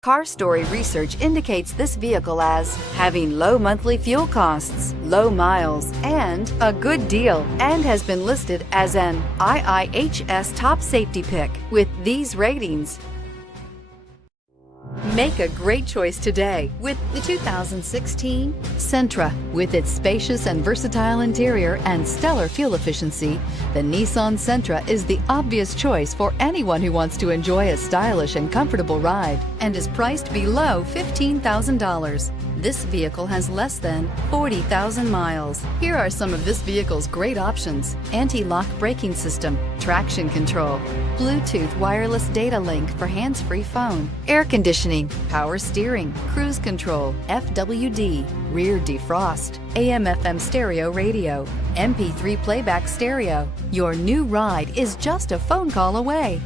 Car Story research indicates this vehicle as having low monthly fuel costs, low miles, and a good deal, and has been listed as an IIHS top safety pick with these ratings. Make a great choice today with the 2016 Sentra. With its spacious and versatile interior and stellar fuel efficiency, the Nissan Sentra is the obvious choice for anyone who wants to enjoy a stylish and comfortable ride and is priced below $15,000. This vehicle has less than 40,000 miles. Here are some of this vehicle's great options: anti-lock braking system, traction control, Bluetooth wireless data link for hands-free phone, air conditioning, power steering, cruise control, FWD, rear defrost, AM/FM stereo radio, MP3 playback stereo. Your new ride is just a phone call away.